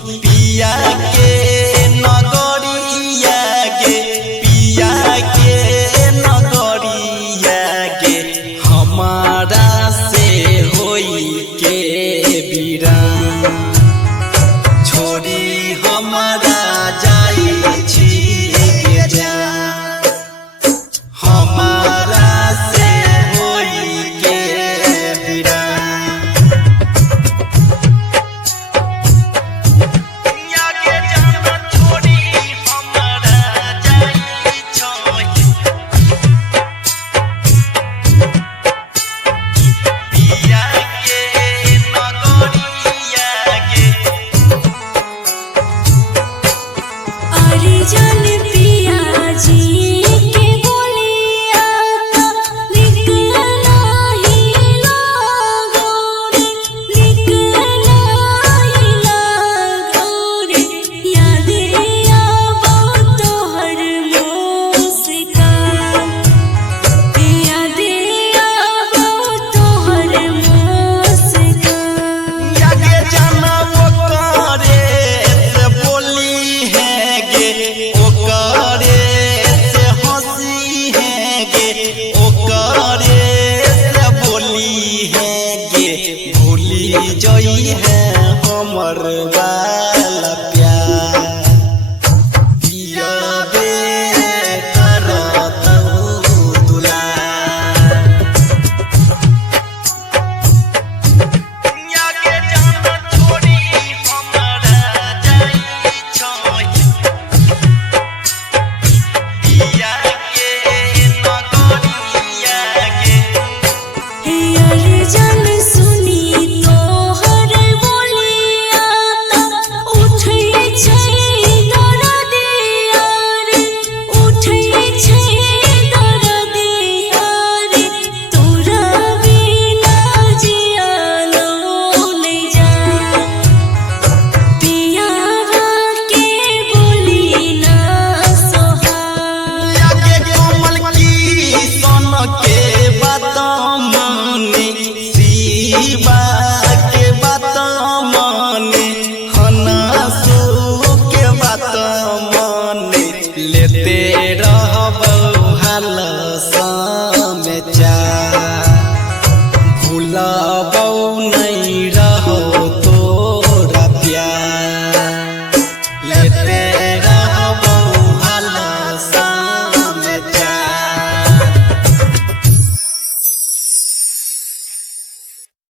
पिया के नगरिया गे पिया के नगरिया गे हमारा से होई के बीरान छोड़ी हमारा जाई छी के जान हमारा से होई के बीरान जन पिया जी के बोलिया निकला ही लागोरे याद आवो तोहर मुस्कान याद आवो तोहर मुस्कान यागे जाना वो करे से बोली है गे ओकरे से हंसी है गे ओकरे से बोली है गे भूली जई है हमर बा